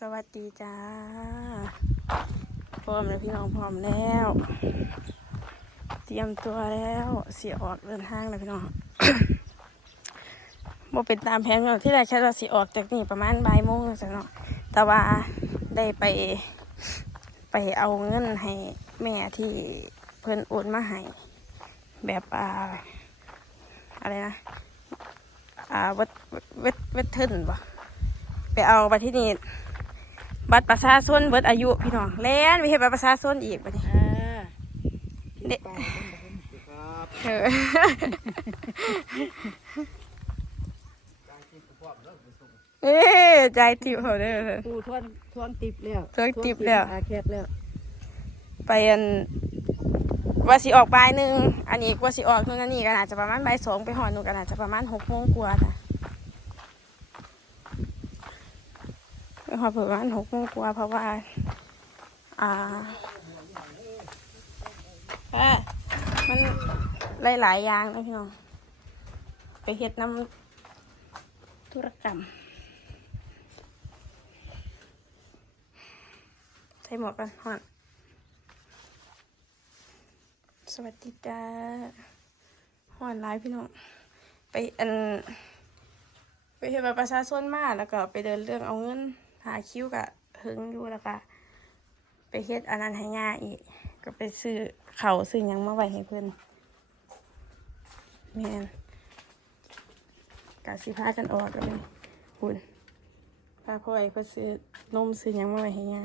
สวัสดีจ้า พร้อมแล้วพี่น้องพร้อมแล้ว เตรียมตัวแล้วเสียออกเดินทางแล้วพี่น้องบ่เป็นตามแผนของที่แรกแค่ว่าสิออกจากนี่ประมาณบ่ายโมงจังเนาะแต่ว่าได้ไปไปเอาเงินให้แม่ที่เพิ่นโอนมาให้แบบอ่าอะไรนะอ่าเวทเวทเวทเทิร์นบ่ไปเอาบัตรที่นี่ บัตรประชาชนเบิดอายุพี่น้องแล่นไปเห็นบัตรประชาชนอีกบัดนี้อ่าเด็กไปเออเอ้ยใจติวเขาเด้อปูทวนทวงติบแล้วทวงติบแล้วอาแคบแล้วไปอันว่าสิออกบ่ายหนึ่งอันนี้ว่าสิออกนู่นนั่นนี่ก็อาจจะประมาณบ่ายสองไปหอดนู่นก็อาจจะประมาณหกโมงกว่าจ้ะไป หอดประมาณหกโมงกว่าเพราะว่า อ่าแค่มันหลายๆอย่างนะพี่น้อง ไปเฮ็ดน้ำธุรกรรม ใส่หมวกกันหอน สวัสดีจ้าหอนไลฟ์พี่น้อง ไปอัน ไปเห็นบัตรประชาชนมาแล้วก็ไปเดินเรื่องเอาเงิน หาคิ้วกะหึงอยู่แล้วก็ไปเฮ็ดอันนั้นให้ย่าอีก ก็ไปซื้อเขาซื้อยังมาไว้ให้เพื่อนแม่นกะสิพากันออกกันเลยคุณพาพ่อไอ้เพื่อซื้อนมซื้อยังมาไว้ให้ย่า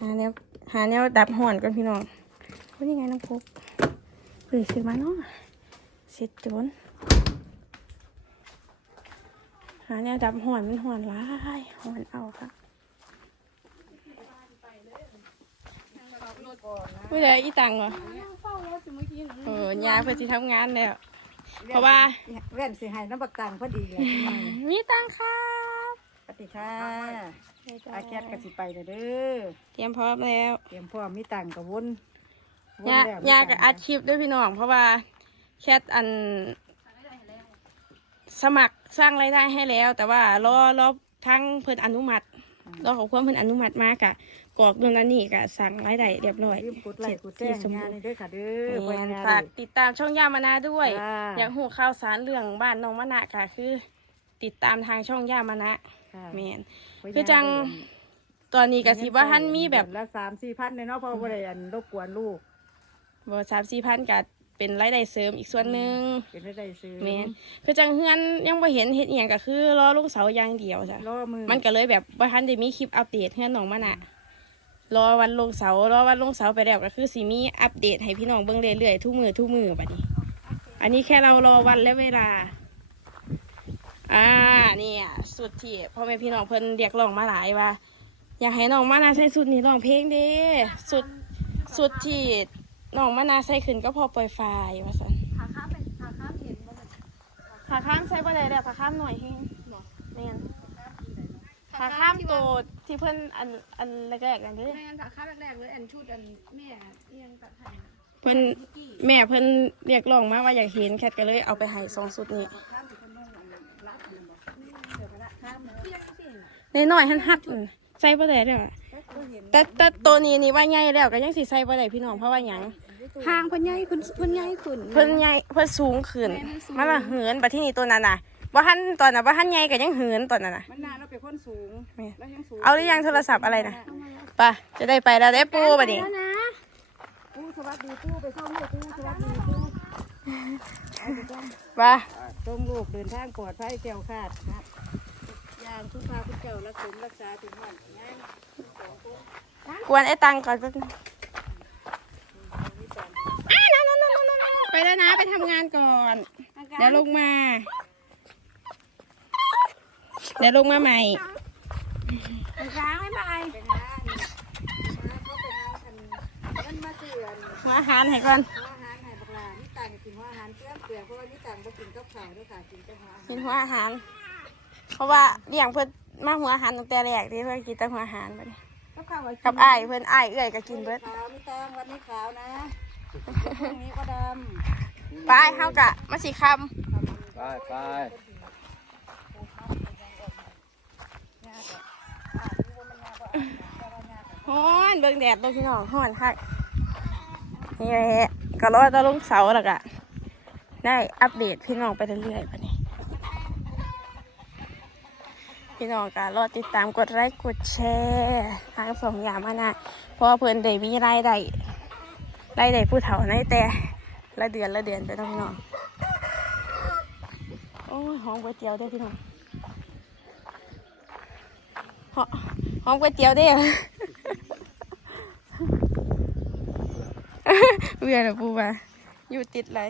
หาแนวหาแนวดับห่อนกันพี่น้องว่านี่ไงน้องพุกเฮ้ยซื้อมาเนาะเสร็จจน หาแนวดับหอนมันหอนร้ายหอนเอาค่ะไม่ได้อีตังเหรอเออยายเพื่อที่ทำงานแล้วเพราะว่าแว่นสิให้น้ำบักตังพอดีเลยมีตังครับปฏิค่ะอาแคบกสิไปเด้อเด้อเตรียมพร้อมแล้ว เตรียมพร้อมมีตังกับวนวนยาแล้วยากับอัดคลิปด้วยพี่น้องเพราะว่าแคทอัน สมัครสร้างรายได้ให้แล้ว แต่ว่ารอรอทั้งเพิ่นอนุมัติรอของความเพิ่นอนุมัติมากะกรอกนู่นนั่นนี่กะสั่งรายได้เรียบร้อยลืมกดไลค์กดแชร์งานนี้เด้อค่ะเด้อแม่นงานฝากติดตามช่องย่ามานาด้วยจ้าอยากหูข่าวสารเรื่องบ้านน้องมะนะค่ะคือ ติดตามทางช่องย่ามานะค่ะแมนคือจังตอนนี้กสิว่าท่านมีแบบเดือนละสามสี่พันเลยเนาะเพราะว่าได้อันรบกวนลูกบสามสี่พันกับ เป็นรายได้เสริมอีกส่วนหนึ่งเป็นได้ได้ซื้อแมนคือจังเฮือนยังบ่เห็นเห็ดอหย่างก็คือรอลูกเสาอย่างเดียวจ้ะรอมือมันก็เลยแบบว่าท่านได้มีคลิปอัปเดตเฮือนน้องมะนะรอวันลงเสารอวันลงเสาไปแล้วก็คือสิมีอัปเดตให้พี่น้องเบิ่งเรื่อยๆทุกมือทุกมือบัดนี้ อันนี้แค่เรารอวันและเวลา อ่าเนี่ยสุดที่พ่อแม่พี่น้องเพิ่นเรียกร้องมาหลายว่า อยากให้น้องมานาใส่สุดนี้ร้องเพลงเด้สุดสุดที่ น้องมานาใส่ขึ้นก็พอปล่อยไฟว่าซั่นขาข้ามเป็นขาข้ามเห็นบ่มันขาข้ามใส่บ่ได้แล้วขาข้ามหน่อยเฮงแม่นขาข้ามโตที่เพิ่นอันอันแรกๆนั่นเด้แม่งั้นขาข้ามแรกๆเลยอันชุดอันแม่เอียงตัดให้นะเพิ่นแม่เพิ่นเรียกร้องมาว่าอยากเห็นแคทก็เลยเอาไปให้สองสุดนี้เอียงสิในน้อยๆหันหัดนั่นใส่บ่ได้แล้วอะ แต่แต่ตัวนี้นี่ว่าใหญ่แล้วก็ยังสิใส่บ่ได้พี่น้องเพราะว่าหยังทางเพิ่นใหญ่ขึ้นเพิ่นใหญ่ขึ้น เพิ่นใหญ่เพิ่นสูงขึ้นมันละเหินบัดที่นี่ตัวนั้นน่ะว่าหันตอนน่ะว่าหันใหญ่ก็ยังเหินตอนนั้นน่ะมันนานเราเป็นคนสูงแม่แล้วยังสูงเอาหรือยังโทรศัพท์อะไรนะไปะจะได้ไปแล้วได้ปูบัดนี้แล้วนะปูสวัสดีปูไปส่งเลยปูสวัสดีปูไปะส่งลูกเดินทางปลอดภัยแก้วขาดนะยางทุกพาคุณเจ้ารักษารักษาถึงวันงานกวนไอ้ตังก่อนแป๊บนึงอ้านั่นนั่นนั่นนั่นนั่นไปแล้วนะไปทำงานก่อน เดี๋ยวลงมา เดี๋ยวลงมาใหม่ค้างไม่ไปเป็นงานมาเขาเป็นงานอันมันมาเตือนมาอาหารให้ก่อนหัวอาหารให้บักลานี่ต่างกินหัวอาหาร เปรี้ยวเปรี้ยวเพราะว่านี่ต่างบ่กินกับข้าวด้วยค่ะกินแต่หัวอาหารกินหัวอาหารเพราะว่าเลี้ยงเพิ่นมาหัวอาหารตั้งแต่แรกที่เพิ่นกินแต่หัวอาหารบัดนี้กับข้าวไว้กับอ้ายเพิ่นอ้ายเอื้อยก็กินเบิดขาวนี่ตางวันนี้ขาวนะพรุ่งนี้ก็ดำไปเฮากะมาสิคำไปไปยากอะฮ้อนเบิ่งแดดตัวพี่น้องฮ้อนคักนี่แหละก็รอจะลงเสาแล้วก็ได้อัปเดตพี่น้องไปเรื่อยๆปะนี่ พี่น้องก็รอติดตามกดไลค์กดแชร์ทางสองอย่างมานะเพราะเพิ่นได้มีรายได้รายได้ผู้เฒ่าในแต่ละเดือนละเดือนไปน้องพี่น้องโอ้ยหอมก๋วยเตี๋ยวเด้พี่น้องหอหอมก๋วยเตี๋ยวเด้อเวียนอปูมาอยู่ติดไร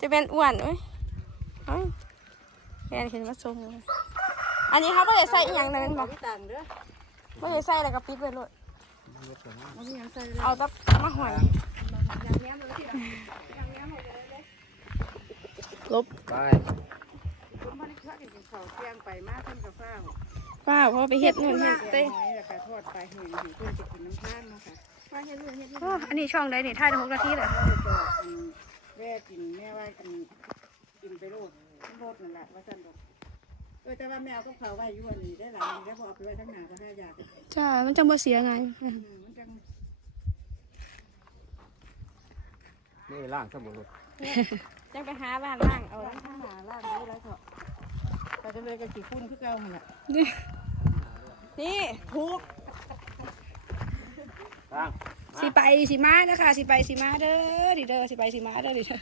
จะเป็นอ้วนเอ้ยเอ้าแฟนขึ้นมาส่งเลย อันนี้เขาไม่ได้ใส่อหย่างนั้นบบ่อกพี่ต่างเด้อไม่ได้ใส่แล้วก็ปิดไว้เลยมันมีหยังใส่เลยเอาแตับมาหอยลบไปผมมันพากันกินข้าวเที่ยงไปมาเพิ่นกับฟ้าวป้าเพราะไปเฮ็ดนู่นเฮ็ดเต้เต้แล้วก็ทอดปลาเห็นเพิ่นจะกินน้ำตาลเนาะค่ะอันนี้ช่องใดนี่ถ่ายได้หกนาทีเลยข้าวจอดอันแม่กินแม่ว่ากินกินไปโลดโลดนั่นแหละว่าซั่นดอก เออแต่ว่าแม่เอากับข้าวไว้อยู่อันนี้ได้หลายแล้วพอเอาไปไว้ทั้งหน้าก็ห้าอยากจ้ามันจะบ่เสียไงมันจังนี่ล่างสมุนจะไปหาบ้านล่างเอาเอาทั้งหน้าล่างนี้แล้วเถอะก็จะเลยก็สิคุ้นคือเก่าหั่นล่ะนี่ถูกล่าง สิไปสิมาเด้อค่ะสิไปสิมาเด้อดิเด้อสิไปสิมาเด้อดิเด้อ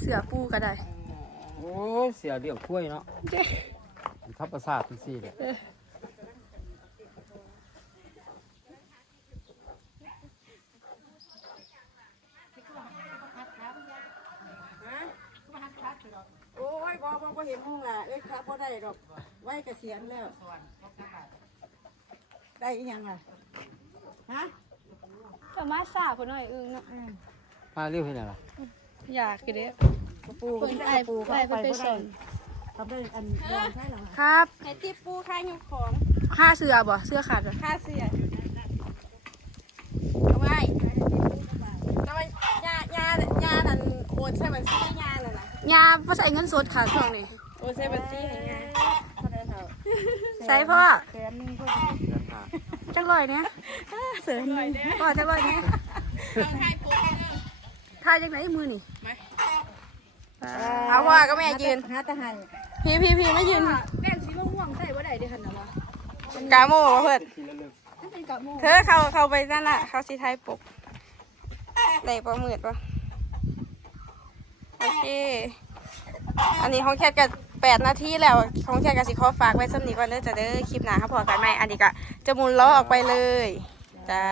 เสือปูก็ได้ โอ้ยเสียเดี่ยวถ้วยเนาะทับประสาททั้งสี่เลยโอ้ยบ่บ่บ่เห็นห้องล่ะเอ้ยครับบ่ได้ดอกไว้เกษียณแล้ว ได้อีหยังล่ะฮะจะมาสาคนหน่อยอึ้งเนาะ พาเรียวให้หน่อยล่ะ อยากกินเด้กระปูเพิ่นได้ไอ้กระปูไอ้เขาเพิ่ไปนไปบ่สได้อนทำได้อันยอมใช่เหรอครับไอ้ที่ปูค่ายกของค่าเสือบ่เสือขาดค่าเสือเอาไว้เอาไว้ยายายานั่นโอนใช้บัญชีให้ยานั่นน่ะยาภาษาเงินสดค่ะช่วงนี้โอนใช้บัญชีให้ยาเท่าไหร่เท่าใช่พ่อแสนหนึงก็เดินทางจักร้อยเนี้ยเสือพ่อจักร้อยเนี้ยเอาให้ปูให้เด้อ ทายจากไหนมือนี่เอาว่าก็แม่ยืนหาแตะไห้พี่พี่พี่ไม่ยืนแม่นสีม่วงใส่ว่าได้เด้หันนะวะกาโม่บ่เพิ่นทีละเรื่องนั่นเป็นกะโมเธอเข้าเข้าไปนั่นน่ะ เข้าสีไทยปกได้ประมืดปะโอเค อันนี้ของแคทกับแปดนาทีแล้วของแคทกับสิขอฝากไว้สำนีก่อนเด้อจะเด้อคลิปหน้าครับพอกันไหมอันนี้ก็จะหมุนล้อออกไปเลย จ้า